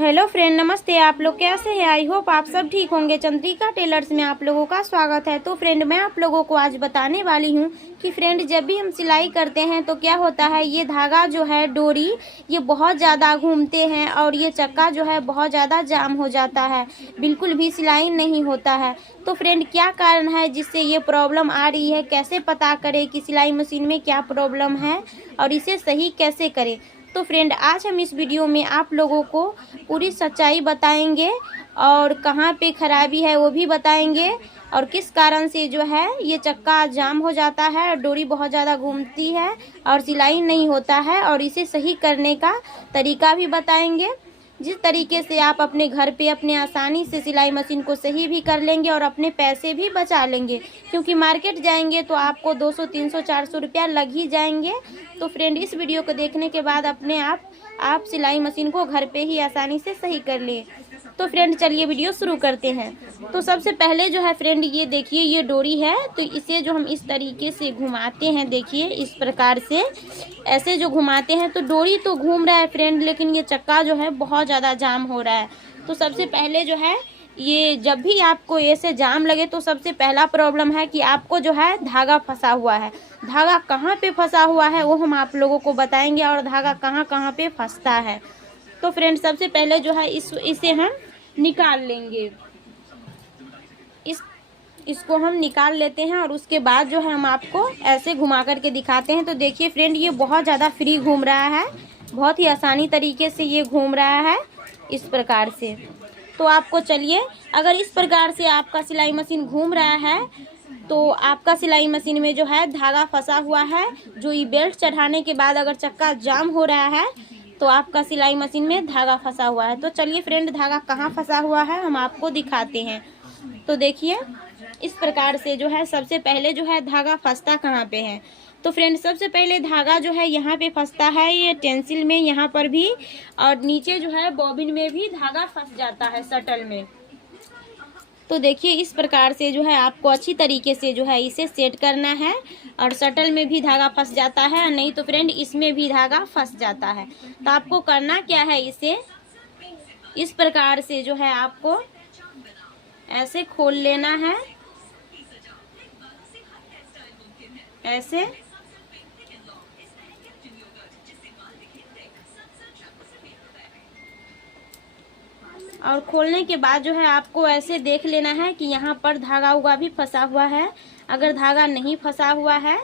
Hello friend, नमस्ते। आप लोग कैसे हैं? आई होप आप सब ठीक होंगे। चंद्रिका टेलर्स में आप लोगों का स्वागत है। तो फ्रेंड, मैं आप लोगों को आज बताने वाली हूँ कि फ्रेंड, जब भी हम सिलाई करते हैं तो क्या होता है, ये धागा जो है, डोरी, ये बहुत ज़्यादा घूमते हैं और ये चक्का जो है बहुत ज़्यादा जाम हो जाता है, बिल्कुल भी सिलाई नहीं होता है। तो फ्रेंड, क्या कारण है जिससे ये प्रॉब्लम आ रही है? कैसे पता करें कि सिलाई मशीन में क्या प्रॉब्लम है और इसे सही कैसे करें? तो फ्रेंड, आज हम इस वीडियो में आप लोगों को पूरी सच्चाई बताएंगे और कहाँ पे खराबी है वो भी बताएंगे और किस कारण से जो है ये चक्का जाम हो जाता है और डोरी बहुत ज़्यादा घूमती है और सिलाई नहीं होता है, और इसे सही करने का तरीका भी बताएंगे, जिस तरीके से आप अपने घर पे अपने आसानी से सिलाई मशीन को सही भी कर लेंगे और अपने पैसे भी बचा लेंगे। क्योंकि मार्केट जाएंगे तो आपको 200, 300, 400 रुपया लग ही जाएंगे। तो फ्रेंड, इस वीडियो को देखने के बाद अपने आप सिलाई मशीन को घर पे ही आसानी से सही कर ले। तो फ्रेंड, चलिए वीडियो शुरू करते हैं। तो सबसे पहले जो है फ्रेंड, ये देखिए, ये डोरी है। तो इसे जो हम इस तरीके से घुमाते हैं, देखिए इस प्रकार से ऐसे जो घुमाते हैं तो डोरी तो घूम रहा है फ्रेंड, लेकिन ये चक्का जो है बहुत ज़्यादा जाम हो रहा है। तो सबसे पहले जो है, ये जब भी आपको ऐसे जाम लगे तो सबसे पहला प्रॉब्लम है कि आपको जो है धागा फंसा हुआ है। धागा कहाँ पे फंसा हुआ है वो हम आप लोगों को बताएंगे और धागा कहाँ कहाँ पे फंसता है। तो फ्रेंड, सबसे पहले जो है इसे हम निकाल लेंगे। इसको हम निकाल लेते हैं और उसके बाद जो है हम आपको ऐसे घुमा करके दिखाते हैं। तो देखिए फ्रेंड, ये बहुत ज़्यादा फ्री घूम रहा है, बहुत ही आसानी तरीके से ये घूम रहा है इस प्रकार से। तो आपको, चलिए, अगर इस प्रकार से आपका सिलाई मशीन घूम रहा है तो आपका सिलाई मशीन में जो है धागा फंसा हुआ है। जो ये बेल्ट चढ़ाने के बाद अगर चक्का जाम हो रहा है तो आपका सिलाई मशीन में धागा फंसा हुआ है। तो चलिए फ्रेंड, धागा कहाँ फंसा हुआ है हम आपको दिखाते हैं। तो देखिए इस प्रकार से जो है, सबसे पहले जो है धागा फंसता कहाँ पे है। तो फ्रेंड, सबसे पहले धागा जो है यहाँ पे फंसता है, ये टेंसिल में यहाँ पर भी, और नीचे जो है बॉबिन में भी धागा फंस जाता है, शटल में। तो देखिए इस प्रकार से जो है आपको अच्छी तरीके से जो है इसे सेट करना है, और शटल में भी धागा फंस जाता है, नहीं तो फ्रेंड इसमें भी धागा फंस जाता है। तो आपको करना क्या है, इसे इस प्रकार से जो है आपको ऐसे खोल लेना है, ऐसे। और खोलने के बाद जो है आपको ऐसे देख लेना है कि यहाँ पर धागा उगा भी फंसा हुआ है। अगर धागा नहीं फंसा हुआ है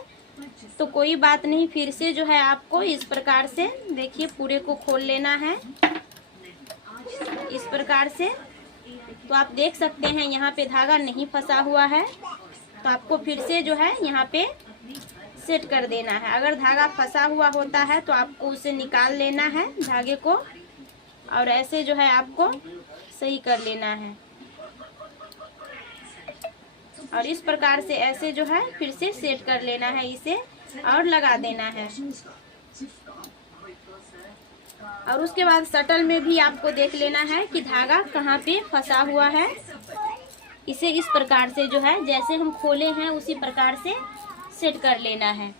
तो कोई बात नहीं, फिर से जो है आपको इस प्रकार से, देखिए, पूरे को खोल लेना है इस प्रकार से। तो आप देख सकते हैं यहाँ पे धागा नहीं फंसा हुआ है, तो आपको फिर से जो है यहाँ पे सेट कर देना है। अगर धागा फंसा हुआ होता है तो आपको उसे निकाल लेना है धागे को, और ऐसे जो है आपको सही कर लेना है, और इस प्रकार से ऐसे जो है फिर से सेट कर लेना है इसे और लगा देना है। और उसके बाद शटल में भी आपको देख लेना है कि धागा कहाँ पे फंसा हुआ है। इसे इस प्रकार से जो है, जैसे हम खोले हैं उसी प्रकार से सेट कर लेना है।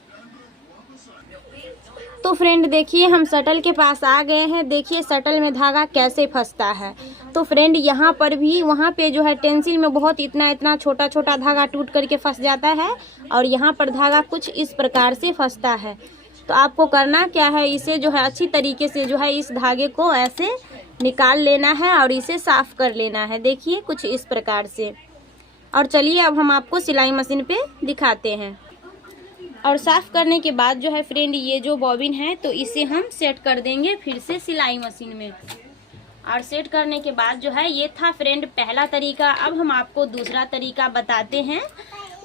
तो फ्रेंड देखिए, हम शटल के पास आ गए हैं। देखिए शटल में धागा कैसे फंसता है। तो फ्रेंड, यहाँ पर भी, वहाँ पे जो है टेंसिल में बहुत इतना छोटा छोटा धागा टूट करके फंस जाता है, और यहाँ पर धागा कुछ इस प्रकार से फंसता है। तो आपको करना क्या है, इसे जो है अच्छी तरीके से जो है इस धागे को ऐसे निकाल लेना है और इसे साफ कर लेना है, देखिए कुछ इस प्रकार से। और चलिए अब हम आपको सिलाई मशीन पे दिखाते हैं। और साफ करने के बाद जो है फ्रेंड, ये जो बॉबिन है तो इसे हम सेट कर देंगे फिर से सिलाई मशीन में। और सेट करने के बाद जो है, ये था फ्रेंड पहला तरीका। अब हम आपको दूसरा तरीका बताते हैं।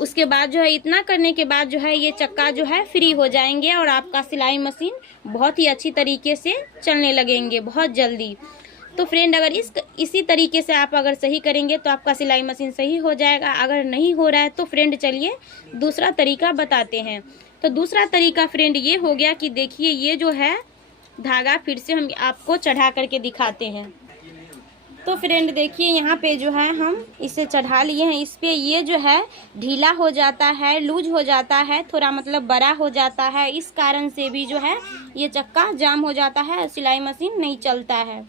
उसके बाद जो है, इतना करने के बाद जो है ये चक्का जो है फ्री हो जाएंगे और आपका सिलाई मशीन बहुत ही अच्छी तरीके से चलने लगेंगे बहुत जल्दी। तो फ्रेंड, अगर इसी तरीके से आप अगर सही करेंगे तो आपका सिलाई मशीन सही हो जाएगा। अगर नहीं हो रहा है तो फ्रेंड चलिए दूसरा तरीका बताते हैं। तो दूसरा तरीका फ्रेंड ये हो गया कि देखिए, ये जो है धागा फिर से हम आपको चढ़ा करके दिखाते हैं। तो फ्रेंड देखिए, यहाँ पे जो है हम इसे चढ़ा लिए हैं। इस पे ये जो है ढीला हो जाता है, लूज हो जाता है, थोड़ा मतलब बड़ा हो जाता है। इस कारण से भी जो है ये चक्का जाम हो जाता है, सिलाई मशीन नहीं चलता है।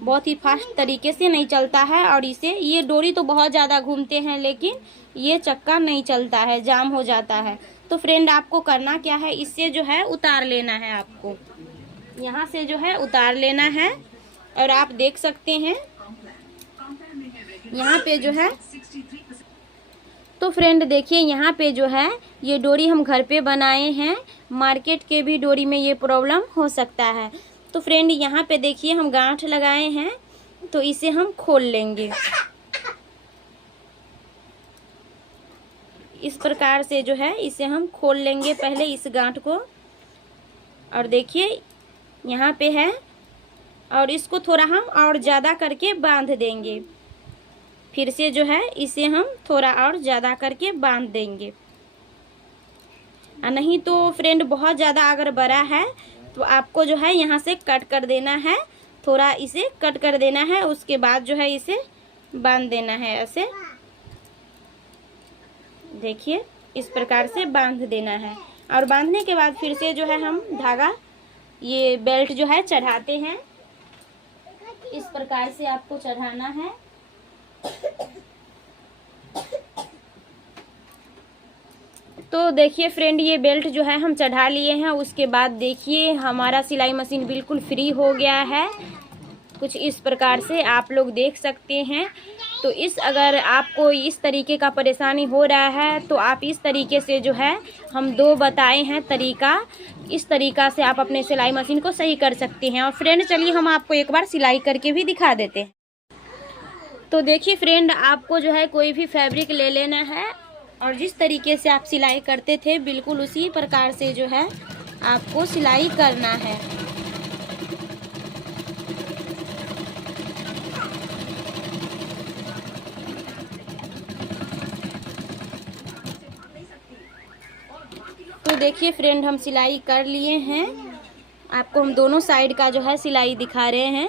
बहुत ही फास्ट तरीके से नहीं चलता है। और इसे ये डोरी तो बहुत ज़्यादा घूमते हैं लेकिन ये चक्का नहीं चलता है, जाम हो जाता है। तो फ्रेंड आपको करना क्या है, इससे जो है उतार लेना है, आपको यहाँ से जो है उतार लेना है। और आप देख सकते हैं यहाँ पे जो है, तो फ्रेंड देखिए यहाँ पे जो है ये डोरी हम घर पे बनाए हैं, मार्केट के भी डोरी में ये प्रॉब्लम हो सकता है। तो फ्रेंड यहाँ पे देखिए हम गांठ लगाए हैं, तो इसे हम खोल लेंगे इस प्रकार से जो है, इसे हम खोल लेंगे पहले इस गांठ को। और देखिए यहाँ पे है, और इसको थोड़ा हम और ज़्यादा करके बांध देंगे। फिर से जो है इसे हम थोड़ा और ज़्यादा करके बांध देंगे। नहीं तो फ्रेंड बहुत ज़्यादा अगर बड़ा है तो आपको जो है यहाँ से कट कर देना है, थोड़ा इसे कट कर देना है, उसके बाद जो है इसे बांध देना है ऐसे। देखिए इस प्रकार से बांध देना है। और बांधने के बाद फिर से जो है हम धागा, ये बेल्ट जो है चढ़ाते हैं, इस प्रकार से आपको चढ़ाना है। तो देखिए फ्रेंड ये बेल्ट जो है हम चढ़ा लिए हैं। उसके बाद देखिए हमारा सिलाई मशीन बिल्कुल फ्री हो गया है, कुछ इस प्रकार से आप लोग देख सकते हैं। तो अगर आपको इस तरीके का परेशानी हो रहा है तो आप इस तरीके से जो है, हम 2 बताए हैं तरीका, इस तरीका से आप अपने सिलाई मशीन को सही कर सकते हैं। और फ्रेंड चलिए हम आपको एक बार सिलाई करके भी दिखा देते हैं। तो देखिए फ्रेंड आपको जो है कोई भी फैब्रिक ले लेना है, और जिस तरीके से आप सिलाई करते थे बिल्कुल उसी प्रकार से जो है आपको सिलाई करना है। तो देखिए फ्रेंड हम सिलाई कर लिए हैं, आपको हम दोनों साइड का जो है सिलाई दिखा रहे हैं।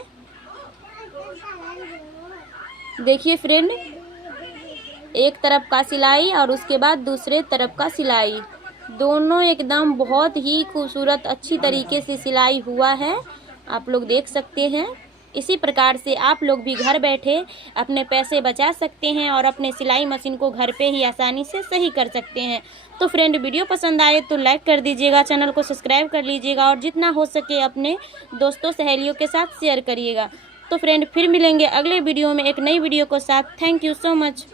देखिए फ्रेंड एक तरफ का सिलाई और उसके बाद दूसरे तरफ का सिलाई, दोनों एकदम बहुत ही खूबसूरत अच्छी तरीके से सिलाई हुआ है, आप लोग देख सकते हैं। इसी प्रकार से आप लोग भी घर बैठे अपने पैसे बचा सकते हैं और अपने सिलाई मशीन को घर पे ही आसानी से सही कर सकते हैं। तो फ्रेंड वीडियो पसंद आए तो लाइक कर दीजिएगा, चैनल को सब्सक्राइब कर लीजिएगा और जितना हो सके अपने दोस्तों सहेलियों के साथ शेयर करिएगा। तो फ्रेंड फिर मिलेंगे अगले वीडियो में एक नई वीडियो के साथ। Thank you so much.